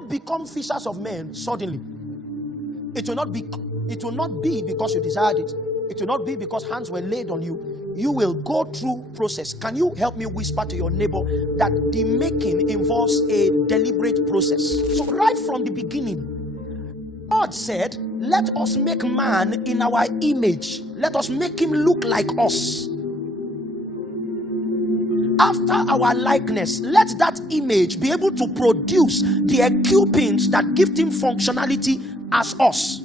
not become fishers of men suddenly. It will not be because you desired it. It will not be because hands were laid on you. You will go through process. Can you help me whisper to your neighbor that the making involves a deliberate process? So right from the beginning, God said, let us make man in our image. Let us make him look like us. After our likeness, let that image be able to produce the equipings that give him functionality as us.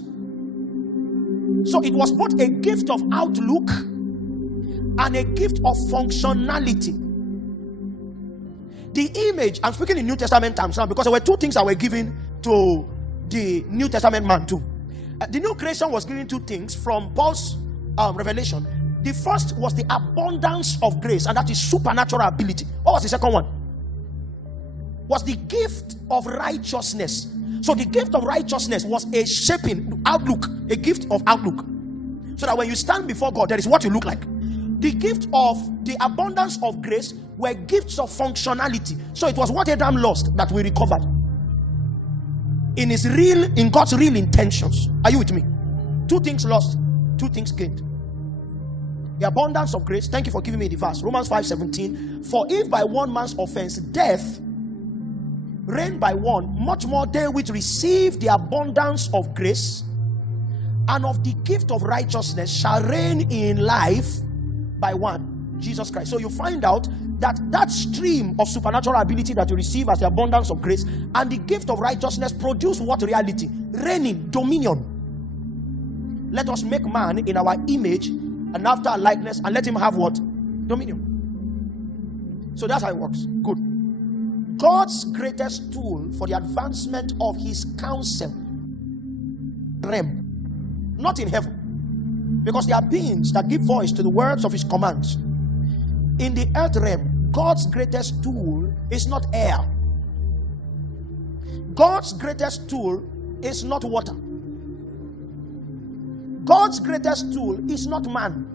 So it was both a gift of outlook and a gift of functionality. The image, I'm speaking in New Testament terms now because there were two things that were given to the New Testament man too. The new creation was given two things from Paul's revelation. The first was the abundance of grace, and that is supernatural ability. What was the second one? Was the gift of righteousness. So the gift of righteousness was a shaping outlook, a gift of outlook. So that when you stand before God, that is what you look like. The gift of the abundance of grace were gifts of functionality. So it was what Adam lost that we recovered. In God's real intentions. Are you with me? Two things lost, two things gained. The abundance of grace. Thank you for giving me the verse. Romans 5:17. For if by one man's offense death reigned by one, much more they which receive the abundance of grace and of the gift of righteousness shall reign in life by one, Jesus Christ. So you find out that stream of supernatural ability that you receive as the abundance of grace and the gift of righteousness produce what reality? Reigning, dominion. Let us make man in our image and after our likeness, and let him have what? Dominion. So that's how it works. Good. God's greatest tool for the advancement of his counsel realm, not in heaven, because there are beings that give voice to the words of his commands. In the earth realm, God's greatest tool is not air. God's greatest tool is not water. God's greatest tool is not man.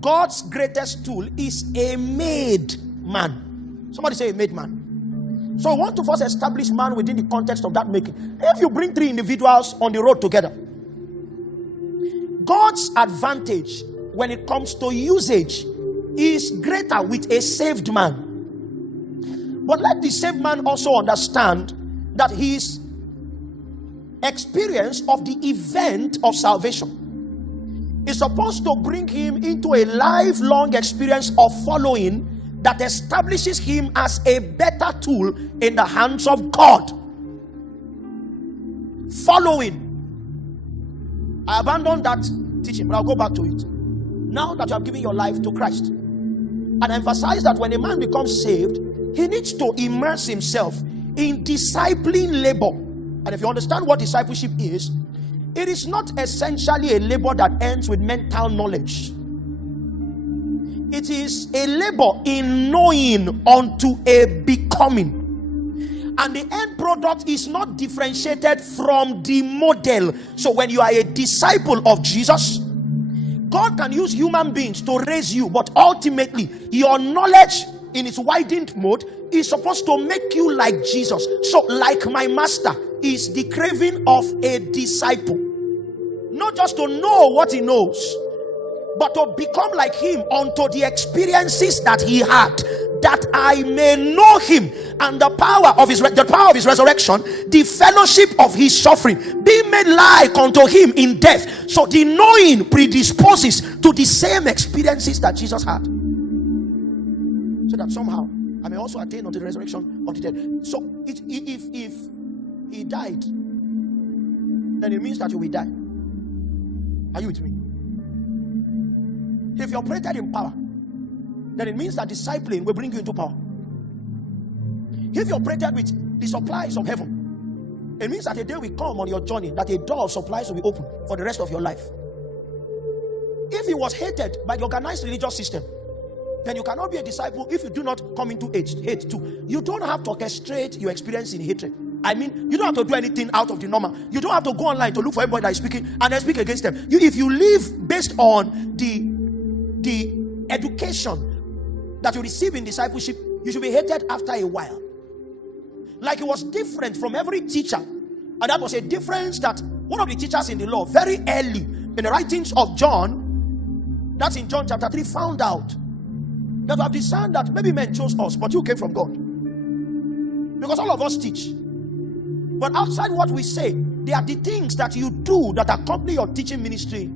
God's greatest tool is a made man. Somebody say a made man. So I want to first establish man within the context of that making. If you bring three individuals on the road together, God's advantage when it comes to usage is greater with a saved man. But let the saved man also understand that his experience of the event of salvation is supposed to bring him into a lifelong experience of following that establishes him as a better tool in the hands of God. Following. I abandoned that teaching, but I'll go back to it. Now that you have given your life to Christ, and emphasize that when a man becomes saved, he needs to immerse himself in discipling labor. And if you understand what discipleship is, it is not essentially a labor that ends with mental knowledge. It is a labor in knowing unto a becoming. And the end product is not differentiated from the model. So when you are a disciple of Jesus, God can use human beings to raise you, but ultimately your knowledge in its widened mode is supposed to make you like Jesus. So like my master is the craving of a disciple. Not just to know what he knows, but to become like him unto the experiences that he had, that I may know him and the power of his resurrection, the fellowship of his suffering, be made like unto him in death. So the knowing predisposes to the same experiences that Jesus had, so that somehow I may also attain unto the resurrection of the dead. So if he died, then it means that you will die. Are you with me? If you operated in power, then it means that discipline will bring you into power. If you operated with the supplies of heaven, it means that a day will come on your journey that a door of supplies will be open for the rest of your life. If he was hated by the organized religious system, then you cannot be a disciple if you do not come into hate too. You don't have to orchestrate your experience in hatred. I mean, you don't have to do anything out of the normal. You don't have to go online to look for everybody that is speaking and then speak against them. If you live based on the education that you receive in discipleship, you should be hated after a while. Like he was different from every teacher. And that was a difference that one of the teachers in the law, very early in the writings of John, that's in John chapter 3, found out that we have discerned that maybe men chose us, but you came from God. Because all of us teach. But outside what we say, there are the things that you do that accompany your teaching ministry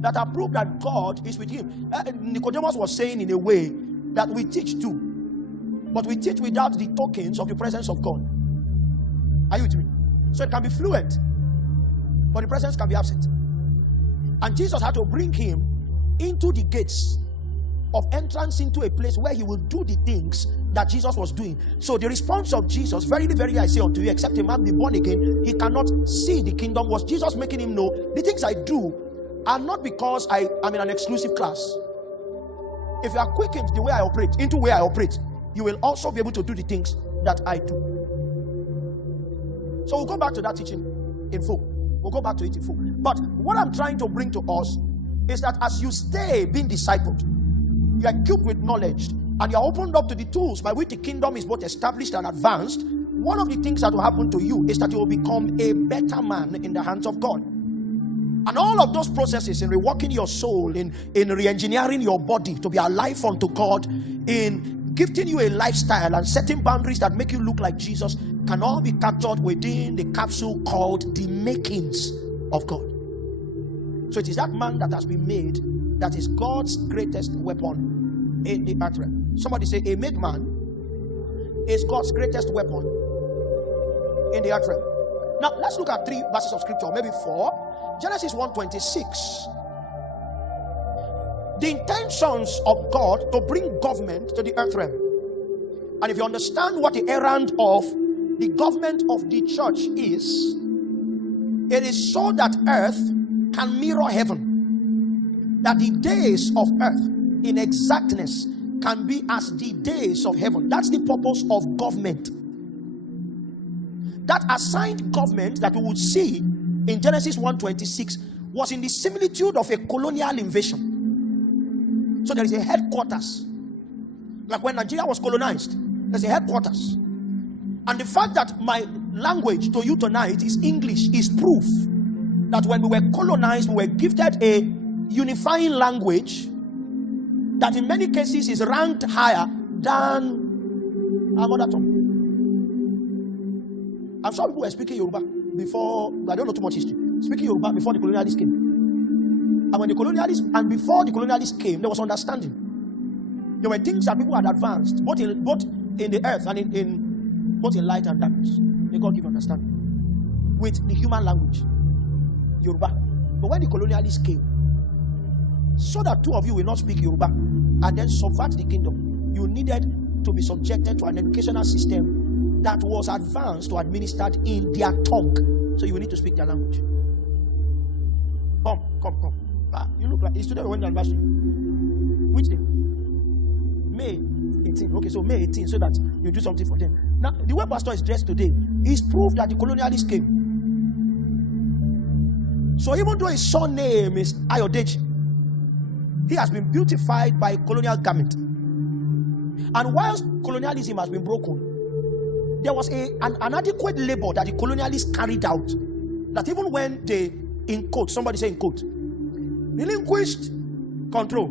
that are proof that God is with him. Nicodemus was saying in a way that we teach too, but we teach without the tokens of the presence of God. Are you with me? So it can be fluent, but the presence can be absent. And Jesus had to bring him into the gates of entrance into a place where he will do the things that Jesus was doing. So the response of Jesus, verily, verily, I say unto you, except a man be born again, he cannot see the kingdom, was Jesus making him know the things I do are not because I am in an exclusive class. If you are quickened the way I operate, into where I operate, you will also be able to do the things that I do. So we'll go back to that teaching in full. We'll go back to it in full. But what I'm trying to bring to us is that as you stay being discipled, you are equipped with knowledge, and you are opened up to the tools by which the kingdom is both established and advanced. One of the things that will happen to you is that you will become a better man in the hands of God. And all of those processes in reworking your soul, in re-engineering your body to be alive unto God, in gifting you a lifestyle and setting boundaries that make you look like Jesus, can all be captured within the capsule called the makings of God. So it is that man that has been made that is God's greatest weapon in the earth realm. Somebody say, a made man is God's greatest weapon in the earth realm. Now let's look at 3 verses of scripture, maybe 4. Genesis 1:26. The intentions of God to bring government to the earth realm. And if you understand what the errand of the government of the church is, it is so that earth can mirror heaven. That the days of earth in exactness can be as the days of heaven. That's the purpose of government. That assigned government that we would see in Genesis 1:26 was in the similitude of a colonial invasion. So there is a headquarters. Like when Nigeria was colonized, there's a headquarters. And the fact that my language to you tonight is English is proof that when we were colonized, we were gifted a unifying language that in many cases is ranked higher than our mother tongue. I'm sure people were speaking Yoruba before, I don't know too much history, speaking Yoruba before the colonialists came. And when the colonialists, and before the colonialists came, there was understanding. There were things that people had advanced, both in the earth and in both in light and darkness. May God give understanding with the human language, Yoruba. But when the colonialists came, so that two of you will not speak Yoruba and then subvert the kingdom, you needed to be subjected to an educational system that was advanced or administered in their tongue. So you will need to speak their language. Come. You look like a student when you're anniversary. Which day? May 18. Okay, so May 18, so that you do something for them. Now, the way pastor is dressed today is proof that the colonialists came. So even though his surname is Ayodeji, he has been beautified by colonial garment. And whilst colonialism has been broken, there was an adequate labor that the colonialists carried out. That even when they, in quote, somebody say in quote, relinquished control,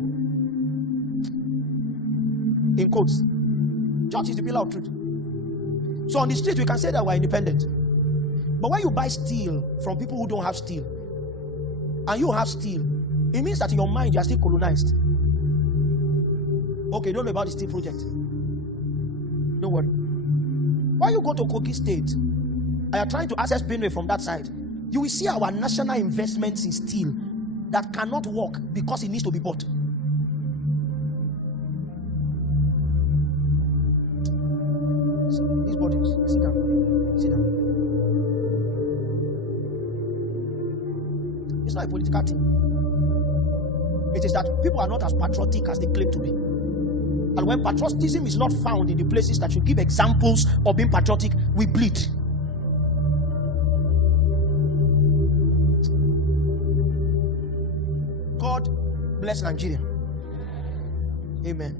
in quotes, church is the pillar of truth. So on the street we can say that we're independent. But when you buy steel from people who don't have steel, and you have steel, it means that in your mind you are still colonized. Okay, don't know about the steel project. Don't worry. When you go to Kogi State and you're trying to access Benue from that side, you will see our national investments in steel that cannot work because it needs to be bought. These bodies, sit down. It's not a political thing. It is that people are not as patriotic as they claim to be. And when patriotism is not found in the places that should give examples of being patriotic, we bleed. God bless Nigeria. Amen.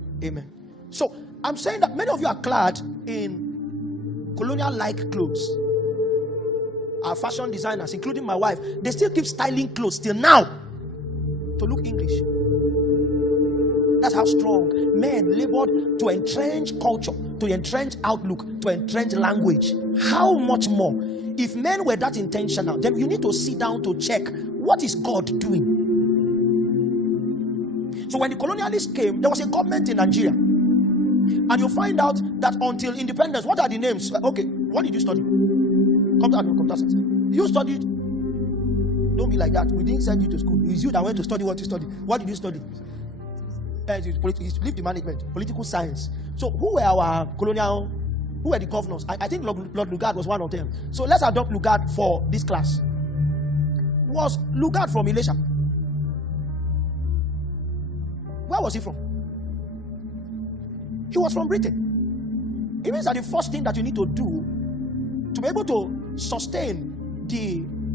So I'm saying that many of you are clad in colonial-like clothes. Our fashion designers, including my wife, they still keep styling clothes till now to look English. That's how strong men labored to entrench culture, to entrench outlook, to entrench language. How much more? If men were that intentional, then you need to sit down to check, what is God doing? So when the colonialists came, there was a government in Nigeria. And you find out that until independence, what are the names? Okay, what did you study? Computer science. You studied. Don't be like that. We didn't send you to school. It's you that went to study what you studied. What did you study? Leave the management, political science. So who were our colonial? Who were the governors? I think Lord Lugard was one of them. So let's adopt Lugard for this class. Was Lugard from Elisha? Where was he from? He was from Britain. It means that the first thing that you need to do to be able to sustain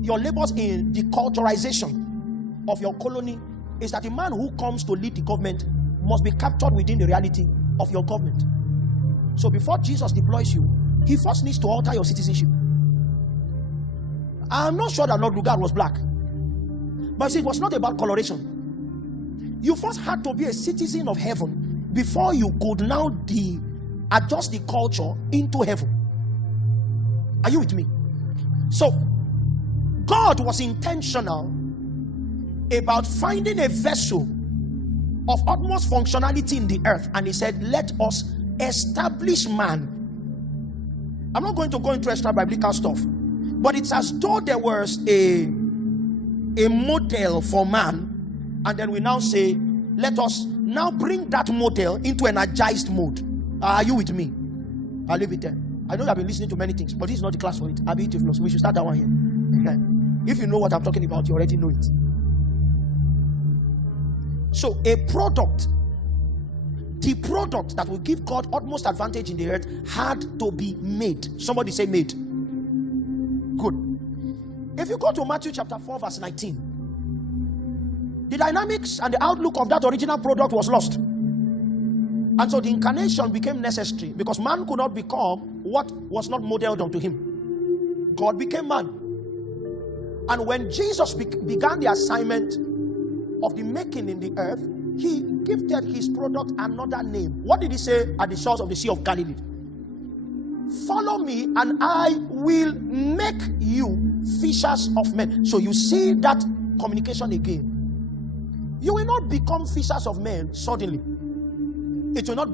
your labors in the culturalization of your colony is that the man who comes to lead the government must be captured within the reality of your government. So before Jesus deploys you, he first needs to alter your citizenship. I'm not sure that Lord Lugard was black, but see, it was not about coloration. You first had to be a citizen of heaven before you could now adjust the culture into heaven. Are you with me? So God was intentional about finding a vessel of utmost functionality in the earth, and he said, let us establish man. I'm not going to go into extra biblical stuff, but it's as though there was a model for man, and then we now say, let us now bring that model into energized mode. Are you with me? I'll leave it there. I know I've been listening to many things, but this is not the class for it. I'll be it. We should start that one here. If you know what I'm talking about, you already know it. So a product, the product that will give God utmost advantage in the earth had to be made. Somebody say made. Good. If you go to Matthew chapter 4 verse 19, the dynamics and the outlook of that original product was lost. And so the incarnation became necessary because man could not become what was not modeled unto him. God became man. And when Jesus began the assignment of the making in the earth, he gifted his product another name. What did he say at the shores of the Sea of Galilee? Follow me and I will make you fishers of men. So you see that communication again. You will not become fishers of men suddenly. It will not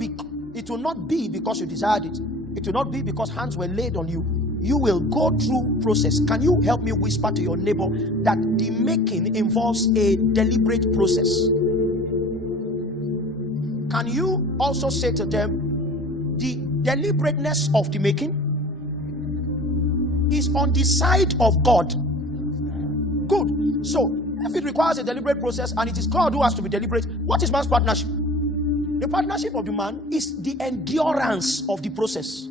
be because you desired it. It will not be because hands were laid on you. You will go through process. Can you help me whisper to your neighbor that the making involves a deliberate process? Can you also say to them, the deliberateness of the making is on the side of God? Good. So, if it requires a deliberate process and it is God who has to be deliberate, what is man's partnership? The partnership of the man is the endurance of the process.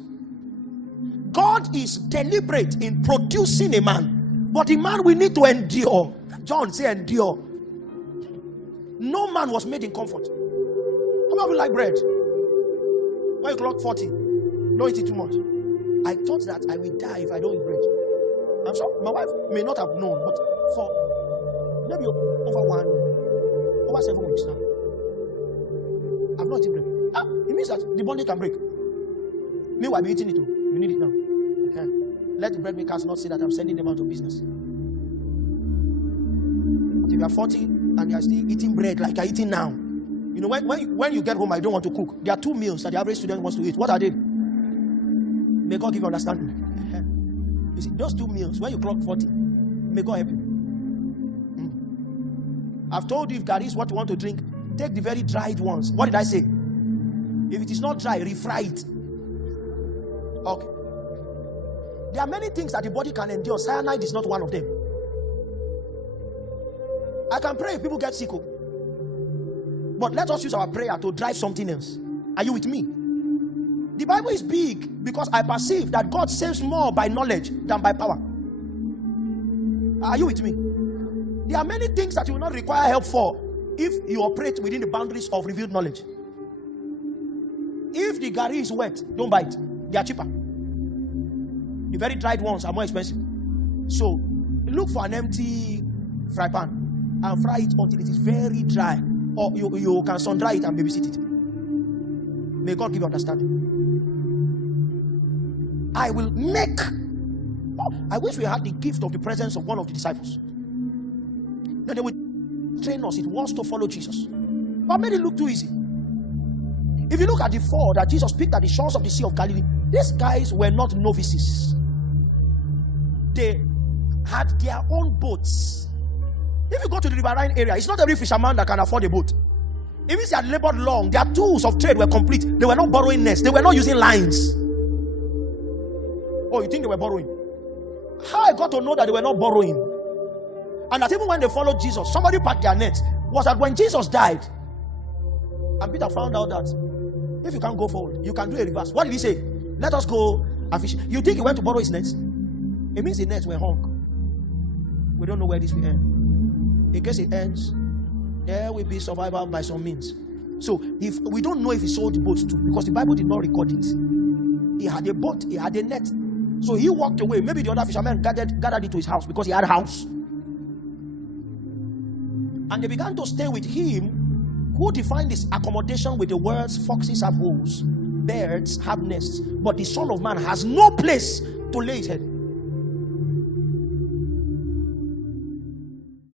God is deliberate in producing a man, but the man will need to endure. John say endure. No man was made in comfort. How many of you like bread? When you clock 40, don't eat it too much. I thought that I will die if I don't eat bread. I'm sure my wife may not have known, but for maybe over 7 weeks now, I've not eaten bread. It means that the bondage can break. Meanwhile, I'm eating it too. You need it now. Okay. Let the bread makers not say that I'm sending them out of business. But if you are 40 and you are still eating bread like you're eating now, you know, when you get home, I don't want to cook. There are 2 meals that the average student wants to eat. What are they? May God give you understanding. You see, those 2 meals, when you clock 40, may God help you. I've told you if that is what you want to drink, take the very dried ones. What did I say? If it is not dry, refry it. Okay. There are many things that the body can endure. Cyanide is not one of them. I can pray if people get sick. But let us use our prayer to drive something else. Are you with me? The Bible is big because I perceive that God saves more by knowledge than by power. Are you with me? There are many things that you will not require help for if you operate within the boundaries of revealed knowledge. If the gari is wet, don't buy it. They are cheaper. The very dried ones are more expensive. So look for an empty fry pan and fry it until it is very dry. Or you can sun dry it and babysit it. May God give you understanding. I wish we had the gift of the presence of one of the disciples. Then they would train us. It was to follow Jesus. But made it look too easy. If you look at the four that Jesus picked at the shores of the Sea of Galilee, these guys were not novices. They had their own boats. If you go to the riverine area, it's not every fisherman that can afford a boat. It means they had labored long. Their tools of trade were complete. They were not borrowing nets. They were not using lines. Oh, you think they were borrowing? How I got to know that they were not borrowing, and that even when they followed Jesus, somebody packed their nets, was that when Jesus died, and Peter found out that if you can't go forward, you can do a reverse. What did he say? Let us go and fish. You think he went to borrow his nets? It means the nets were hung. We don't know where this will end. In case it ends, there will be survival by some means. So if we don't know if he sold the boat too, because the Bible did not record it. He had a boat, he had a net. So he walked away. Maybe the other fishermen gathered it to his house because he had a house. And they began to stay with him, who defined his accommodation with the words, foxes have holes, birds have nests, but the Son of Man has no place to lay his head.